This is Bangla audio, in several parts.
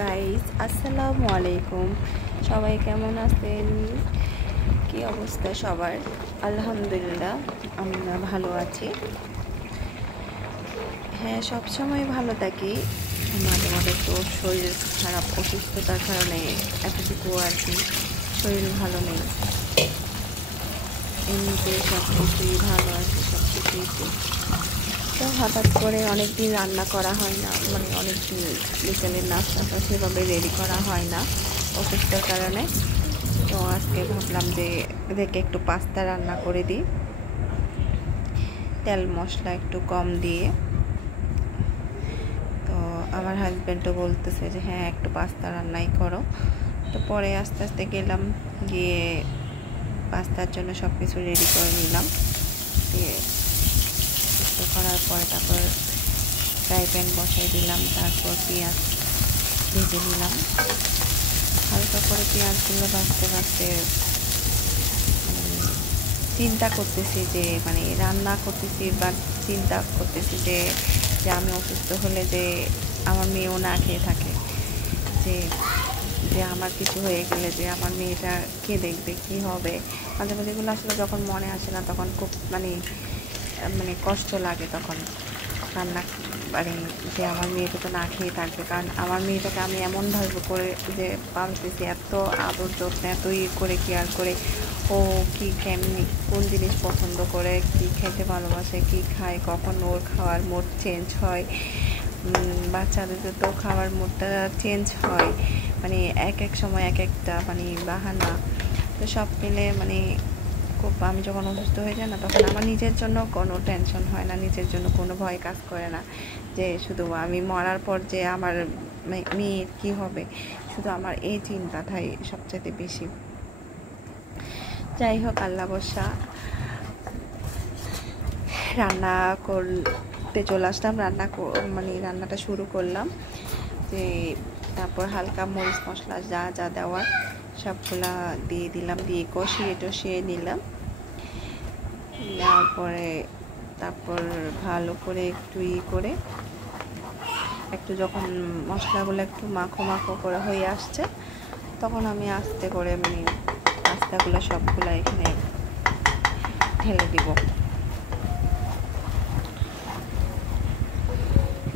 গাইস, আসসালামু আলাইকুম। সবাই কেমন আছেন? কি অবস্থা সবার? আলহামদুলিল্লাহ, আমরা ভালো আছি। হ্যাঁ, সবসময় ভালো থাকি। মাঝে মাঝে তো শরীর খারাপ, অসুস্থতার কারণে এতটুকু আর কি শরীর ভালো নেই। এমনিতে সব কিছুই ভালো আছে, সব কিছুই ঠিক। তো হঠাৎ করে অনেকদিন রান্না করা হয় না, মানে অনেকদিন বিকেলের নাস্তাটা সেভাবে রেডি করা হয় না অসুস্থতার কারণে। তো আজকে ভাবলাম যে এদেরকে একটু পাস্তা রান্না করে দিই, তেল মশলা একটু কম দিয়ে। তো আমার হাজব্যান্ডও বলতেছে যে হ্যাঁ, একটু পাস্তা রান্নাই করো। তো পরে আস্তে আস্তে গেলাম, গিয়ে পাস্তার জন্য সব কিছু রেডি করে নিলাম। দিয়ে করার পরে তারপর ফ্রাই প্যান বসাই দিলাম, তারপর পেঁয়াজ ভেজে নিলাম। হালকা করে পেঁয়াজগুলো ভাজতে ভাজতে চিন্তা করতেছি যে মানে রান্না করতেছি, বা চিন্তা করতেছি যে আমি অসুস্থ হলে যে আমার মেয়েও না খেয়ে থাকে, যে যে আমার কিছু হয়ে গেলে যে আমার মেয়েটা কে দেখবে, কী হবে। মাঝে মাঝে এগুলো আসলে যখন মনে আসে না, তখন খুব মানে মানে কষ্ট লাগে তখন রান্না, মানে যে আমার মেয়েটা তো না খেয়ে থাকবে। কারণ আমার মেয়েটাকে আমি এমনভাবে করে যে পালতেছি, এত আদর যত্ন, এত করে কেয়ার করে, ও কী কেমনি কোন জিনিস পছন্দ করে, কী খেতে ভালোবাসে, কী খায়, কখন ওর খাওয়ার মুড চেঞ্জ হয়। বাচ্চাদের তো খাওয়ার মুডটা চেঞ্জ হয়, মানে এক এক সময় এক একটা মানে বাহানা। তো সব মিলে মানে খুব, আমি যখন অসুস্থ হয়ে যাই না, তখন আমার নিজের জন্য কোনো টেনশন হয় না, নিজের জন্য কোনো ভয় কাজ করে না, যে শুধু আমি মরার পর যে আমার মেয়ের কী হবে, শুধু আমার এই চিন্তাটাই সবচেয়ে বেশি। যাই হোক, আল্লাহ ভরসা। রান্না করতে চলে আসলাম, মানে রান্নাটা শুরু করলাম। যে তারপর হালকা মরিচ মশলা যা যা দেওয়ার সবগুলা দিয়ে দিলাম, দিয়ে কষিয়ে টষিয়ে নিলাম। নেওয়ার পরে তারপর ভালো করে একটু করে একটু যখন মশলাগুলো একটু মাখো মাখো করে হয়ে আসছে, তখন আমি আস্তে করে মানে পাস্তাগুলো সবগুলো এখানে ঢেলে দিব,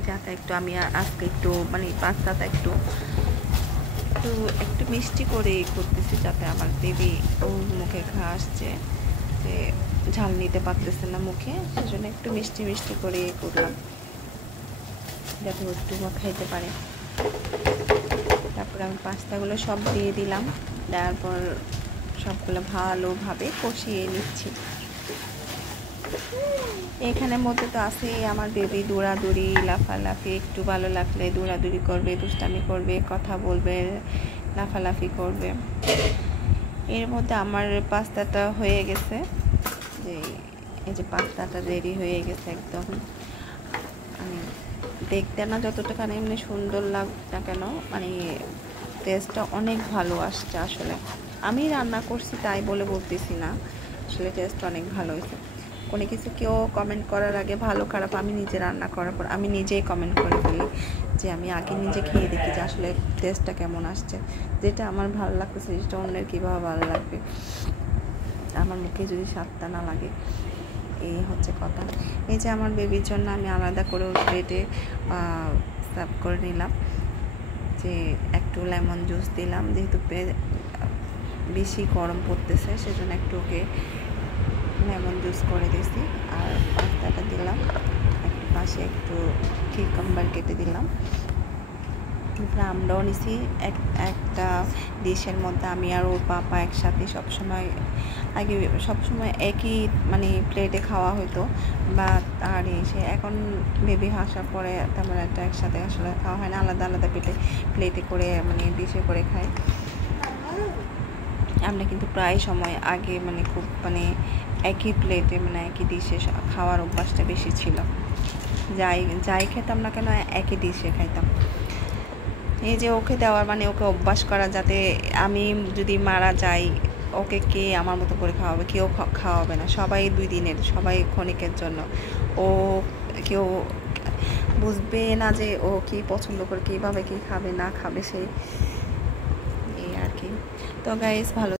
যাতে একটু আমি আজকে একটু মানে পাস্তাটা একটু একটু একটু মিষ্টি করে করতেছি, যাতে আমার বেবি ও মুখে ঘা আসছে, যে ঝাল নিতে পারতেছে না মুখে, সেজন্য একটু মিষ্টি মিষ্টি করে করলাম, যাতে ও একটু খাইতে পারে। তারপরে আমি পাস্তাগুলো সব দিয়ে দিলাম, দেওয়ার পর সবগুলো ভালোভাবে কষিয়ে নিচ্ছি। এখানের মধ্যে তো আছেই আমার বেবি দৌড়াদৌড়ি, লাফালাফি, একটু ভালো লাগলে দৌড়াদৌড়ি করবে, দুষ্টামি করবে, কথা বলবে, লাফালাফি করবে। এর মধ্যে আমার পাস্তাটা হয়ে গেছে, যে এই যে পাস্তাটা রেডি হয়ে গেছে একদম। মানে দেখতে না যতটা এমনি সুন্দর লাগছে না কেন, মানে টেস্টটা অনেক ভালো আসছে। আসলে আমি রান্না করছি তাই বলে বলতেছি না, আসলে টেস্ট অনেক ভালো হয়েছে। কোনো কিছু কেউ কমেন্ট করার আগে ভালো খারাপ আমি নিজে রান্না করার পর আমি নিজেই কমেন্ট করে ফেলি, যে আমি আগে নিজে খেয়ে দেখি যে আসলে টেস্টটা কেমন আসছে। যেটা আমার ভালো লাগতেছে সেটা অন্যের কীভাবে ভালো লাগবে, আমার মুখে যদি স্বাদটা না লাগে, এই হচ্ছে কথা। এই যে আমার বেবির জন্য আমি আলাদা করে প্লেটে সার্ভ করে নিলাম, যে একটু লেমন জুস দিলাম, যেহেতু বেশি গরম পড়তেছে সেজন্য একটু ওকে লেমন জুস করে দিয়েছি। আর পাস্তাটা দিলাম, একটু পাশে একটু কিউকাম্বার কেটে দিলাম। আমরাও নিছি একটা ডিশের মধ্যে, আমি আর ওর পাপা একসাথে সবসময় একই মানে প্লেটে খাওয়া হতো, বা আর এসে এখন বেবি আসার পরে তেমন একটা একসাথে আসলে খাওয়া হয় না, আলাদা আলাদা প্লেটে করে মানে ডিশে করে খাই। আমরা কিন্তু প্রায় সময় আগে মানে খুব মানে একই প্লেটে মানে একই ডিশে খাওয়ার অভ্যাসটা বেশি ছিল, যাই খেতাম না কেন একই ডিশে খাইতাম। এই যে ওকে দেওয়ার মানে ওকে অভ্যাস করা, যাতে আমি যদি মারা যাই ওকে কে আমার মতো করে খাওয়াবে, কেউ খাওয়াবে না, সবাই 2 দিনের, সবাই ক্ষণিকের জন্য। ও কেউ বুঝবে না যে ও কি পছন্দ করে, কীভাবে কি খাবে না খাবে, সেই এই আর কি। তো গাইস ভালো